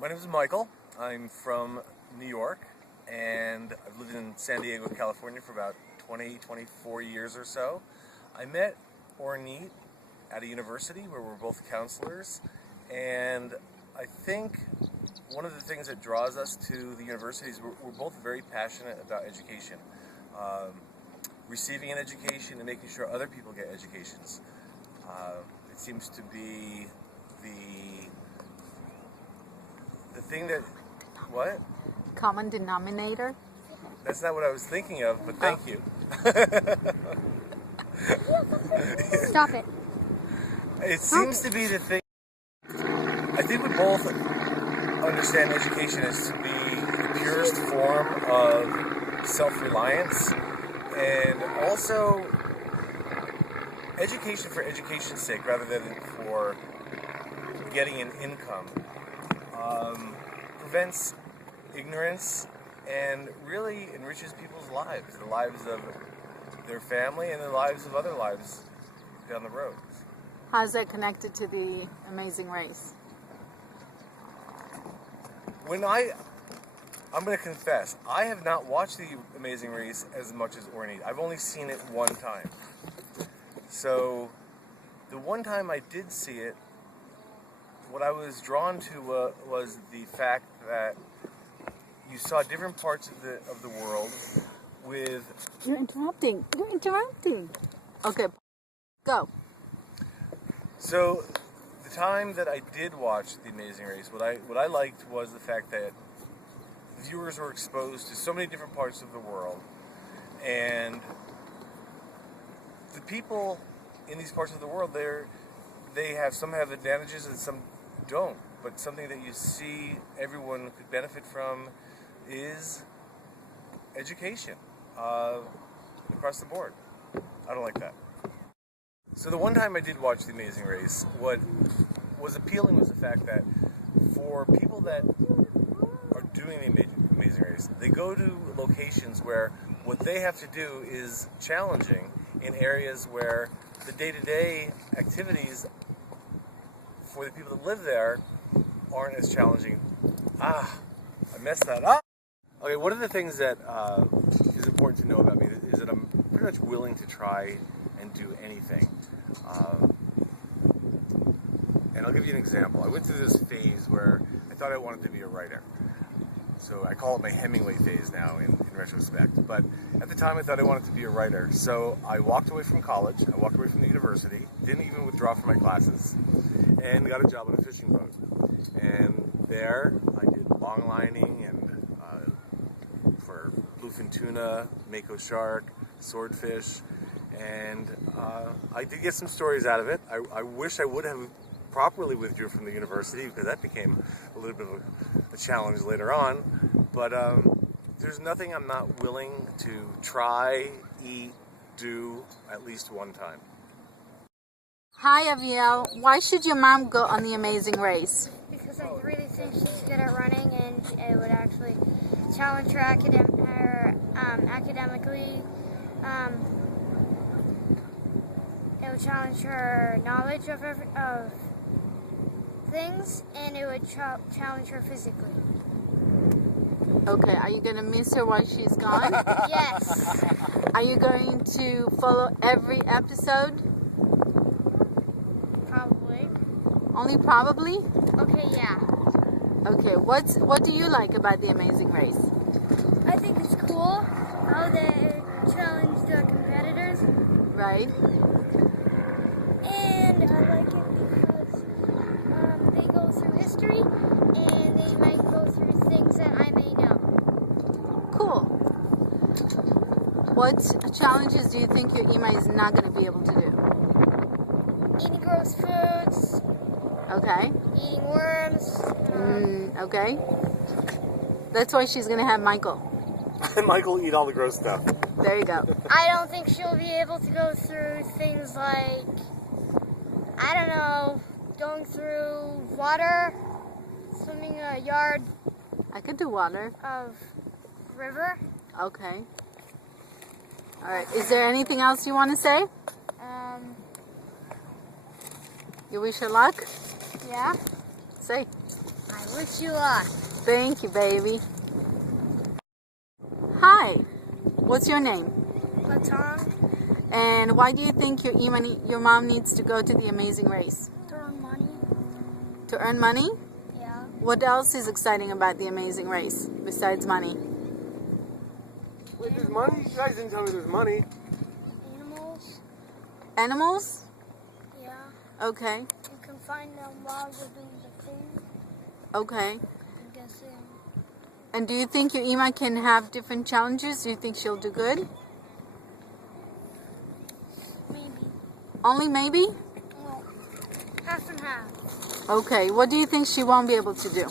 My name is Michael. I'm from New York, and I've lived in San Diego, California for about 24 years or so. I met Oranit at a university where we're both counselors, and I think one of the things that draws us to the university is we're both very passionate about education. Receiving an education and making sure other people get educations. It seems to be the thing that, what? Common denominator? That's not what I was thinking of, but thank you. Stop it. It seems to be the thing. I think we both understand education as to be the purest form of self-reliance, and also education for education's sake rather than for getting an income prevents ignorance and really enriches people's lives, the lives of their family and the lives of other lives down the road. How's that connected to the Amazing Race? I'm going to confess, I have not watched the Amazing Race as much as Oranit. I've only seen it one time. So, the one time I did see it, what I was drawn to was the fact that you saw different parts of the world with... You're interrupting. You're interrupting. Okay, go. So, the time that I did watch The Amazing Race, what I liked was the fact that viewers were exposed to so many different parts of the world, and the people in these parts of the world, some have advantages and some don't. But something that you see everyone could benefit from is education across the board. I don't like that. So the one time I did watch The Amazing Race, what was appealing was the fact that for people that are doing the Amazing Race, they go to locations where what they have to do is challenging in areas where the day-to-day activities for the people that live there aren't as challenging. I messed that up. Okay, one of the things that is important to know about me is that I'm pretty much willing to try and do anything. And I'll give you an example. I went through this phase where I thought I wanted to be a writer. So I call it my Hemingway phase now in retrospect. But at the time I thought I wanted to be a writer. So I walked away from college, I walked away from the university, didn't even withdraw from my classes, and got a job on a fishing boat. And there I did longlining and for bluefin tuna, mako shark, swordfish, and I did get some stories out of it. I wish I would have properly withdrew from the university because that became a little bit of a challenge later on. But there's nothing I'm not willing to try, eat, do at least one time. Hi, Aviel. Why should your mom go on The Amazing Race? Because I really think she's good at running, and it would actually challenge her academically. It would challenge her knowledge of things, and it would challenge her physically. Okay, are you going to miss her while she's gone? Yes. Are you going to follow every episode? Probably. Only probably? Okay, yeah. Okay, what do you like about The Amazing Race? I think it's cool how they challenge the competitors. Right. And I like it because they go through history, and they might go through things that I may know. Cool. What challenges do you think your Ima is not going to be able to do? Eating gross foods. Okay. Eating worms. Okay. That's why she's going to have Michael. Michael eat all the gross stuff. There you go. I don't think she'll be able to go through things like, I don't know, going through water, swimming in a yard I could do water. of river. Okay. All right. Is there anything else you want to say? You wish her luck? Yeah. Say. I wish you luck. Thank you, baby. Hi, what's your name? Baton. And why do you think your mom needs to go to the Amazing Race? To earn money. To earn money? Yeah. What else is exciting about the Amazing Race besides money? Wait, there's money? You guys didn't tell me there's money. Animals. Animals? Yeah. Okay. You can find them while you're doing the thing. Okay. I'm guessing. And do you think your Ima can have different challenges? Do you think she'll do good? Maybe. Only maybe? Well, half and half. Okay. What do you think she won't be able to do?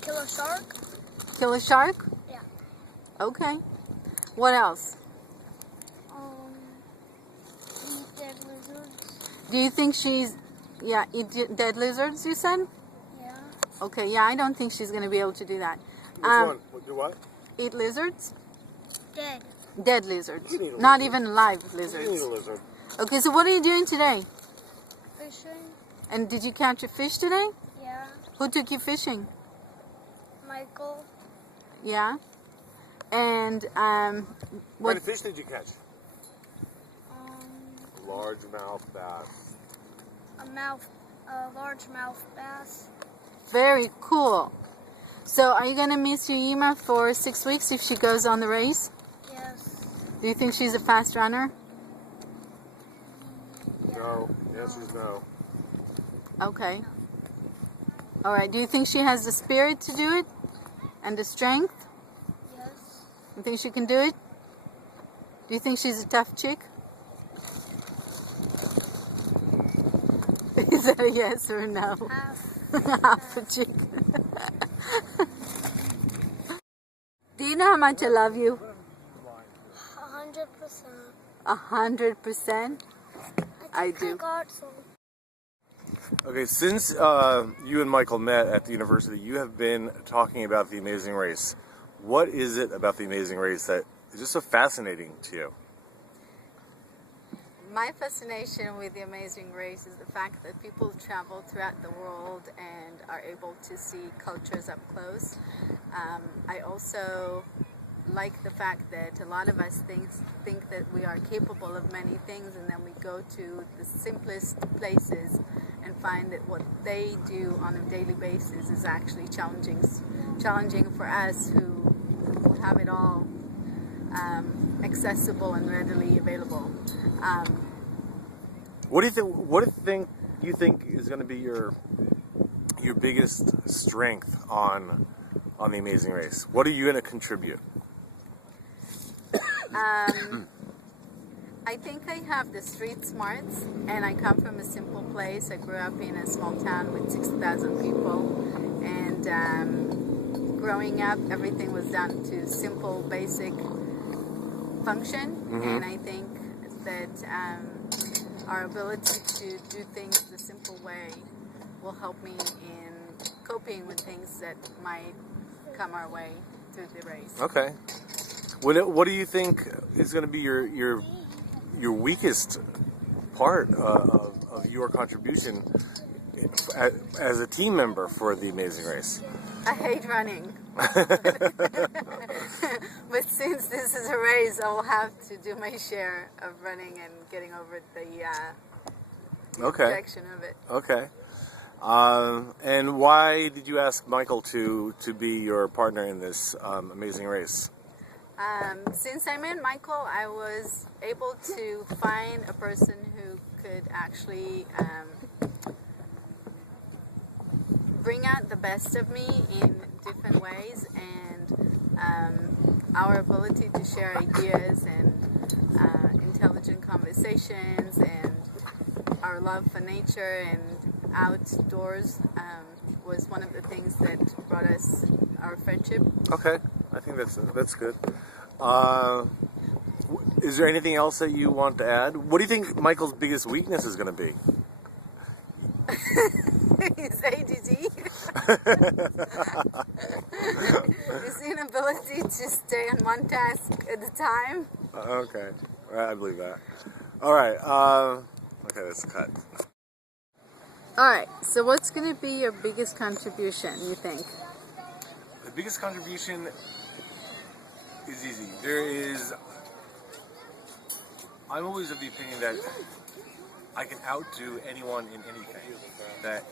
Kill a shark? Kill a shark? Yeah. Okay. What else? Eat dead lizards? Do you think she's... Yeah, eat dead lizards, you said? Yeah. Okay, yeah, I don't think she's going to be able to do that. Which one? Do what? Eat lizards? Dead. Dead lizards. You can eat a Not lizard. even live You can lizards. eat a lizard. Okay, so what are you doing today? Fishing? And did you catch a fish today? Yeah. Who took you fishing? Michael? Yeah. And What kind of fish did you catch? Um, Largemouth bass. a largemouth bass. very cool. So are you gonna miss your Ima for 6 weeks if she goes on the race? Yes. Do you think she's a fast runner? No. The answer is no. Okay. All right. Do you think she has the spirit to do it and the strength? Yes. You think she can do it? Do you think she's a tough chick? Is that a yes or no? Half. Half a chick. Do you know how much I love you? 100%. 100%? I do. got some. Okay, since you and Michael met at the university, you have been talking about the Amazing Race. What is it about the Amazing Race that is just so fascinating to you? My fascination with the Amazing Race is the fact that people travel throughout the world and are able to see cultures up close. I also like the fact that a lot of us think that we are capable of many things, and then we go to the simplest places and find that what they do on a daily basis is actually challenging for us who have it all accessible and readily available. What do you think is going to be your biggest strength on the Amazing Race? What are you going to contribute? I think I have the street smarts, and I come from a simple place. I grew up in a small town with 6,000 people, and growing up, everything was done to simple, basic function. Mm-hmm. And I think that our ability to do things the simple way will help me in coping with things that might come our way through the race. Okay. What do you think is going to be your weakest part of your contribution as a team member for the Amazing Race? I hate running. But since this is a race, I will have to do my share of running and getting over the rejection of it. Okay. And why did you ask Michael to be your partner in this Amazing Race? Since I met Michael, I was able to find a person who could actually bring out the best of me in different ways, and our ability to share ideas and intelligent conversations, and our love for nature and outdoors was one of the things that brought us our friendship. Okay, I think that's good. Is there anything else that you want to add? What do you think Michael's biggest weakness is going to be? His ADD. His inability to stay on one task at a time. Okay, I believe that. All right. Okay, let's cut. Alright, so what's going to be your biggest contribution, you think? The biggest contribution is easy. I'm always of the opinion that I can outdo anyone in anything. That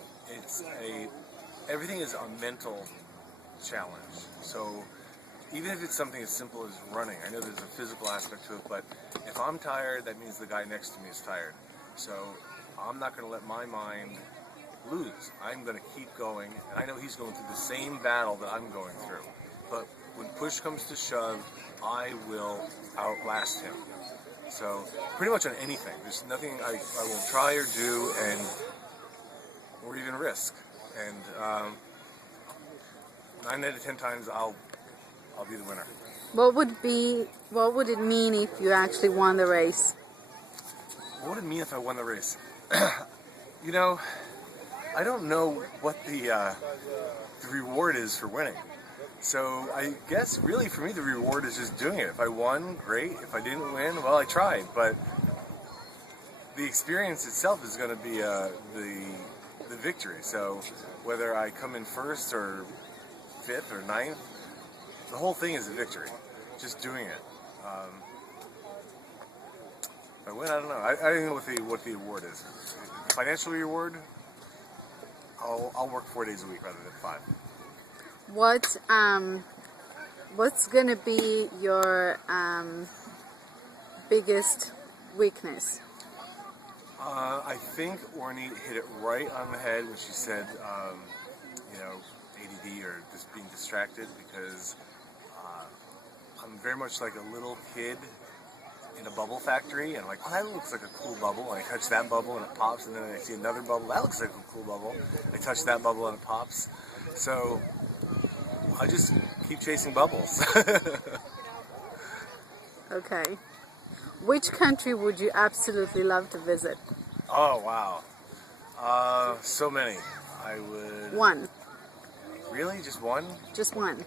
everything is a mental challenge. So even if it's something as simple as running, I know there's a physical aspect to it, but if I'm tired, that means the guy next to me is tired. So I'm not going to let my mind lose. I'm going to keep going, and I know he's going through the same battle that I'm going through. But when push comes to shove, I will outlast him. So pretty much on anything. There's nothing I won't try or do, or even risk. And 9 out of 10 times I'll be the winner. What would it mean if you actually won the race? What would it mean if I won the race? You know, I don't know what the reward is for winning. So I guess really for me the reward is just doing it. If I won, great. If I didn't win, well, I tried. But the experience itself is going to be the victory. So whether I come in first or 5th or 9th, the whole thing is a victory. Just doing it. If I win, I don't know. I don't know what the award is. Financial reward, I'll work 4 days a week rather than 5. What's gonna be your biggest weakness? I think Oranit hit it right on the head when she said, ADD or just being distracted, because I'm very much like a little kid in a bubble factory, and I'm like, oh, that looks like a cool bubble, and I touch that bubble and it pops, and then I see another bubble, that looks like a cool bubble, I touch that bubble and it pops. So I just keep chasing bubbles. Okay. Which country would you absolutely love to visit? Oh, wow. So many. I would... One. Really? Just one? Just one.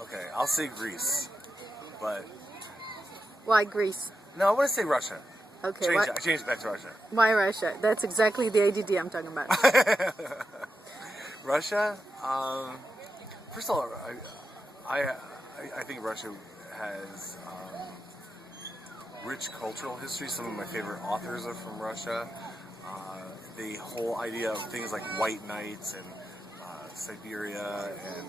Okay, I'll say Greece, but... Why Greece? No, I want to say Russia. Okay. I changed it back to Russia. Why Russia? That's exactly the ADD I'm talking about. Russia? First of all, I think Russia has rich cultural history. Some of my favorite authors are from Russia. The whole idea of things like white knights and Siberia and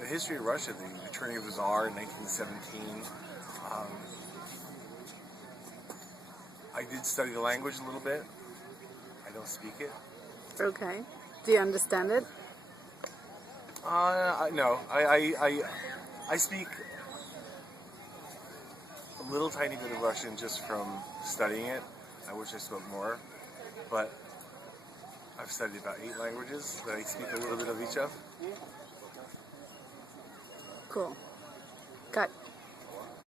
the history of Russia, the turning of the Tsar in 1917. I did study the language a little bit. I don't speak it. Okay. Do you understand it? No. I speak a little tiny bit of Russian just from studying it. I wish I spoke more, but I've studied about 8 languages that I speak a little bit of each of. Cool. Cut.